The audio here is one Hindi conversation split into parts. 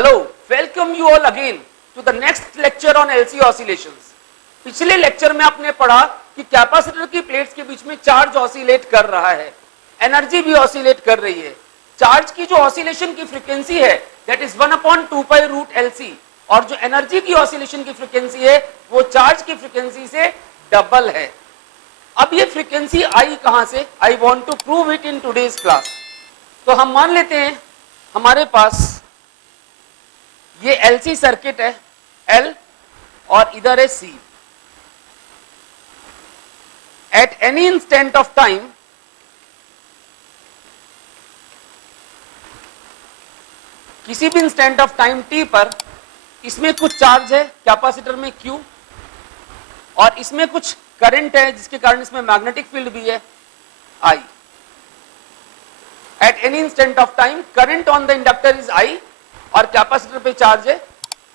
Hello, welcome you all again to the next lecture on LC oscillations. पिछले लेक्चर में आपने पढ़ा कि कैपेसिटर की प्लेट्स के बीच में चार्ज ऑसिलेट कर रहा है, एनर्जी भी ऑसिलेट कर रही है. चार्ज की जो ऑसिलेशन की फ्रीक्वेंसी है that is 1/2 pi root LC और जो एनर्जी की ऑसिलेशन की फ्रीक्वेंसी है वो चार्ज की फ्रीक्वेंसी से डबल है. अब ये फ्रीक्वेंसी आई कहां से? I want to prove it in today's class. तो हम मान लेते हैं हमारे पास ये LC सर्किट है L और इधर है C. Eight any instant of time किसी भी इंस्टेंट ऑफ टाइम t पर इसमें कुछ चार्ज है कैपेसिटर में Q और इसमें कुछ करंट है जिसके कारण इसमें मैग्नेटिक फील्ड भी है I. At any instant of time current on the inductor is I और कैपेसिटर पे चार्ज है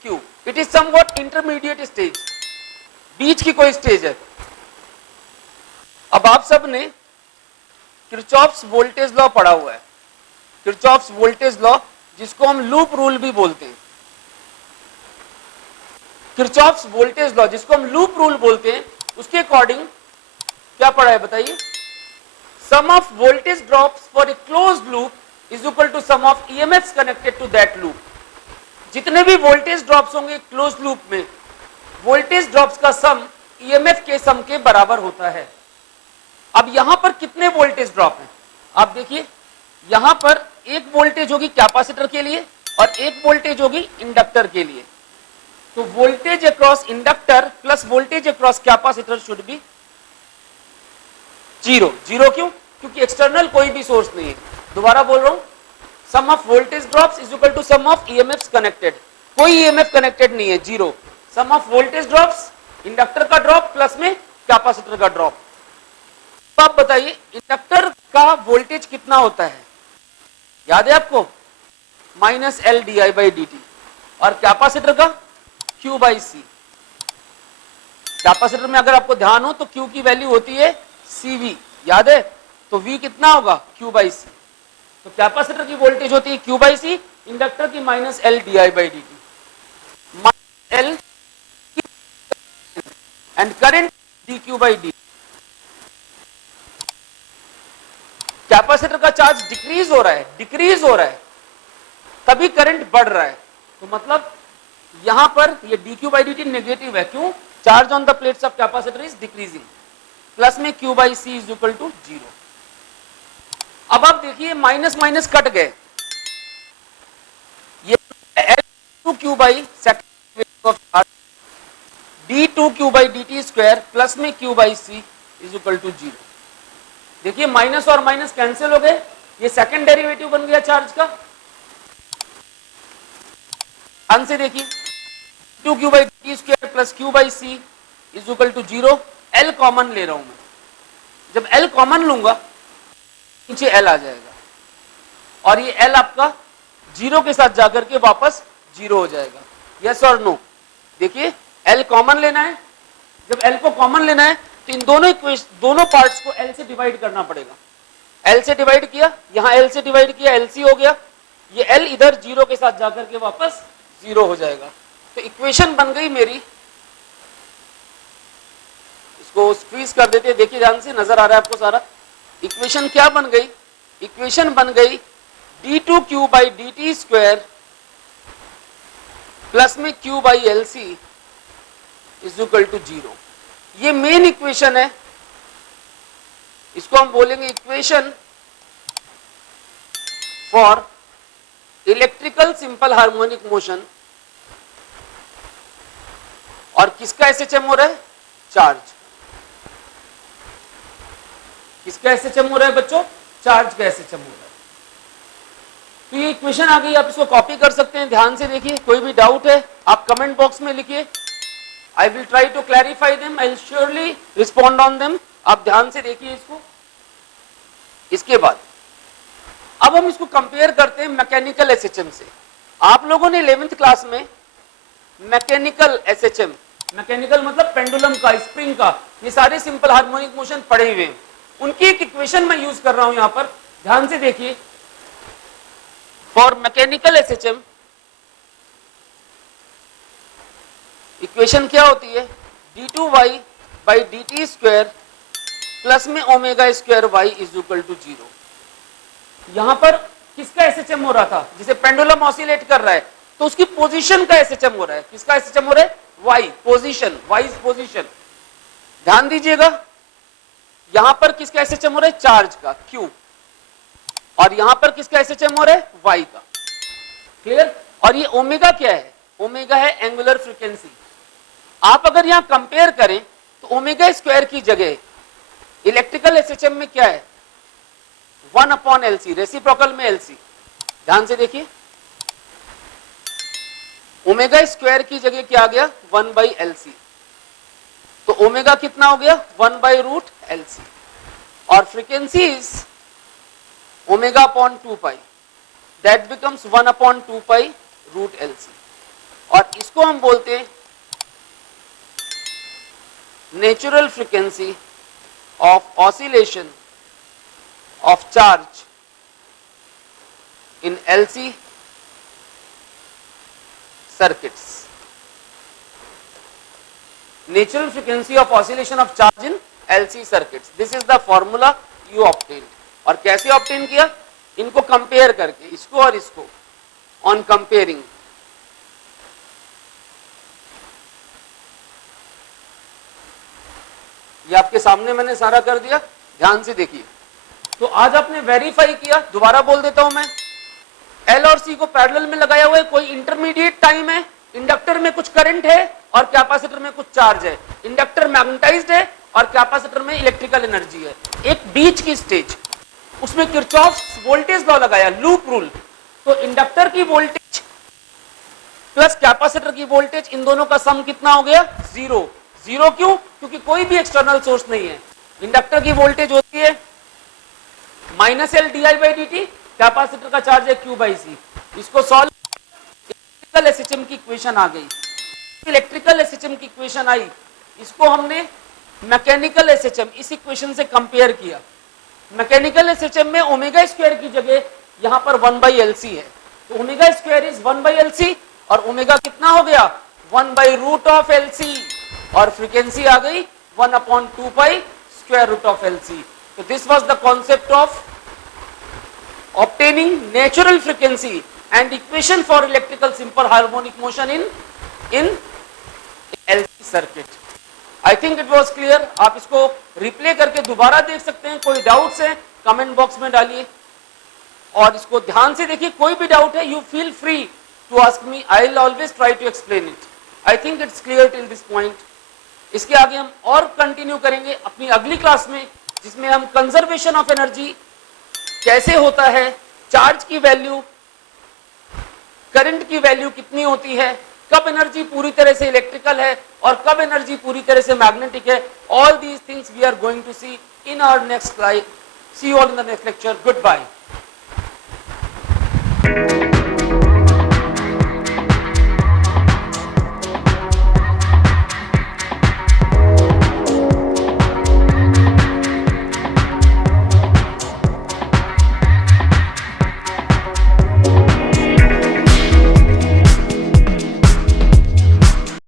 Q. It is somewhat intermediate stage, बीच की कोई स्टेज है. अब आप सब ने किरचॉफ्स वोल्टेज लॉ पढ़ा हुआ है, किरचॉफ्स वोल्टेज लॉ जिसको हम लूप रूल भी बोलते हैं. किरचॉफ्स वोल्टेज लॉ जिसको हम लूप रूल बोलते हैं उसके अकॉर्डिंग क्या पढ़ा है बताइए? Sum of voltage drops for a closed loop is equal to sum of EMFs connected to that loop. जितने भी वोल्टेज ड्रॉप्स होंगे क्लोज्ड लूप में, वोल्टेज ड्रॉप्स का सम ईएमएफ के सम के बराबर होता है. अब यहां पर कितने वोल्टेज ड्रॉप हैं आप देखिए. यहां पर एक वोल्टेज होगी कैपेसिटर के लिए और एक वोल्टेज होगी इंडक्टर के लिए. तो voltage across inductor plus voltage across capacitor should be zero. Zero क्यों? क्योंकि एक्सटर्नल कोई भी सोर्स नहीं है. दोबारा बोल रहा हूं, sum of voltage drops is equal to sum of EMFs connected. कोई ईएमएफ कनेक्टेड नहीं है, zero. Sum of voltage drops, inductor का ड्रॉप प्लस में कैपेसिटर का ड्रॉप. तो आप बताइए इंडक्टर का वोल्टेज कितना होता है? याद है आपको? -L/di/dt और कैपेसिटर का Q/C. कैपेसिटर में अगर आपको ध्यान हो तो Q की वैल्यू होती है CV, याद है? तो V कितना होगा? Q/C. तो कैपेसिटर की वोल्टेज होती है Q/C, इंडक्टर की -L/di/dt. L and current dQ/dt. Capacitor का चार्ज डिक्रीज हो रहा है, डिक्रीज हो रहा है, तभी करंट बढ़ रहा है. तो मतलब यहां पर ये dQ/dt नेगेटिव है. क्यों? Charge on the plates of capacitor is decreasing. Plus में Q/C इज इक्वल टू 0. अब आप देखिए माइनस माइनस कट गए. ये L2Q/ second of charge d2Q/dt square plus में Q/C इज इक्वल टू 0. देखिए माइनस और माइनस कैंसिल हो गए, ये सेकंड डेरिवेटिव बन गया चार्ज का. ध्यान से देखिए 2Q/dt square plus Q/C is equal to 0. L common ले रहा हूं मैं. जब L कॉमन लूंगा नीचे L आ जाएगा और ये L आपका 0 के साथ जाकर के वापस 0 हो जाएगा. यस और नो? देखिए L कॉमन लेना है. जब L को कॉमन लेना है तो इन दोनों पार्ट्स को L से डिवाइड करना पड़ेगा. L से डिवाइड किया, यहां L से डिवाइड किया, LC हो गया. ये L इधर 0 के साथ जाकर के वापस 0 हो जाएगा. तो इक्वेशन बन गई मेरी. इसको स्क्वीज कर देते हैं. देखिए ध्यान से, नजर आ रहा है आपको सारा. इक्वेशन क्या बन गई? इक्वेशन बन गई d2Q/dt स्क्वायर प्लस में Q/LC इज इक्वल टू 0. ये मेन इक्वेशन है. इसको हम बोलेंगे equation for electrical simple harmonic motion. और किसका SHM हो रहा है? चार्ज. किसका SHM हो रहा है बच्चों? चार्ज का SHM हो रहा है. तो ये इक्वेशन आ गई. आप इसको कॉपी कर सकते हैं. ध्यान से देखिए, कोई भी डाउट है आप कमेंट बॉक्स में लिखिए. I will try to clarify them. I will surely respond on them. आप ध्यान से देखिए इसको. इसके बाद अब हम इसको कंपेयर करते हैं मैकेनिकल SHM से. आप लोगों ने 11th क्लास में मैकेनिकल SHM, मैकेनिकल मतलब पेंडुलम का, स्प्रिंग का, ये सारे सिंपल हार्मोनिक मोशन पढ़े हुए हैं. उनकी एक इक्वेशन मैं यूज कर रहा हूं यहां पर. ध्यान से देखिए. फॉर मैकेनिकल SHM इक्वेशन क्या होती है, d2y by dt square plus में omega square y is equal to 0। यहां पर किसका एसएचएम हो रहा था, जिसे पेंडुलम ऑसिलेट कर रहा है तो उसकी पोजीशन का एसएचएम हो रहा है। किसका एसएचएम हो रहा है, y position, y is position. ध्यान दीजिएगा यहां पर किसका एसएचएम हो रहा है, चार्ज का q, और यहां पर किसका एसएचएम हो रहा है, y का। क्लियर। और ये ओमेगा क्या है, ओमेगा है एंगुलर फ्रीक्वेंसी। आप अगर यहां कंपेयर करें तो ओमेगा स्क्वायर की जगह इलेक्ट्रिकल एसएचएम में क्या है, 1/LC, रेसिप्रोकल में LC। ध्यान से देखिए ओमेगा स्क्वायर की जगह क्या आ गया, 1/LC। तो ओमेगा कितना हो गया, 1/√LC, और frequency is omega upon 2π, that becomes 1/2π√LC। और इसको हम बोलते हैं natural frequency of oscillation of charge in LC circuits. Natural frequency of oscillation of charge in LC circuits. This is the formula you obtained. और कैसे ऑब्टेन किया, इनको कंपेयर करके, इसको और इसको, ऑन कंपेयरिंग। ये आपके सामने मैंने सारा कर दिया, ध्यान से देखिए। तो आज आपने वेरीफाई किया, दोबारा बोल देता हूं मैं, L और C को पैरेलल में लगाया हुआ है, कोई इंटरमीडिएट टाइम है, इंडक्टर में कुछ करंट है और कैपेसिटर में कुछ चार्ज है। इंडक्टर मैग्नेटाइज्ड है और कैपेसिटर में इलेक्ट्रिकल एनर्जी है। एक बीच की स्टेज, उसमें किरचॉफ्स वोल्टेज लॉ लगाया, लूप रूल। तो इंडक्टर की वोल्टेज प्लस कैपेसिटर की वोल्टेज, इन दोनों का सम कितना हो गया, 0। 0 क्यों, क्योंकि कोई भी एक्सटर्नल सोर्स नहीं है। इंडक्टर की वोल्टेज होती है -L di/dt, कैपेसिटर का चार्ज है Q/C। इसको सॉल्व, इलेक्ट्रिकल एसएचएम की इक्वेशन आ गई। इलेक्ट्रिकल एसएचएम की इक्वेशन आई, इसको हमने मैकेनिकल एसएचएम इस इक्वेशन से कंपेयर किया। मैकेनिकल एसएचएम में ओमेगा स्क्वायर की जगह यहां पर 1/LC है, तो ओमेगा स्क्वायर इज 1/LC, और ओमेगा कितना हो गया, 1/√LC, और फ्रीक्वेंसी आ गई 1/2π√LC। So this was the concept of obtaining natural frequency and equation for electrical simple harmonic motion in LC circuit. I think it was clear. आप इसको रिप्ले करके दोबारा देख सकते हैं। कोई डाउट्स है कमेंट बॉक्स में डालिए और इसको ध्यान से देखिए। कोई भी डाउट है, you feel free to ask me. I'll always try to explain it. I think it's clear till this point. इसके आगे हम और कंटिन्यू करेंगे अपनी अगली क्लास में, जिसमें हम कंजर्वेशन ऑफ एनर्जी कैसे होता है, चार्ज की वैल्यू, करंट की वैल्यू कितनी होती है, कब एनर्जी पूरी तरह से इलेक्ट्रिकल है और कब एनर्जी पूरी तरह से मैग्नेटिक है। All these things we are going to see in our next slide. See you all in the next lecture. Good bye.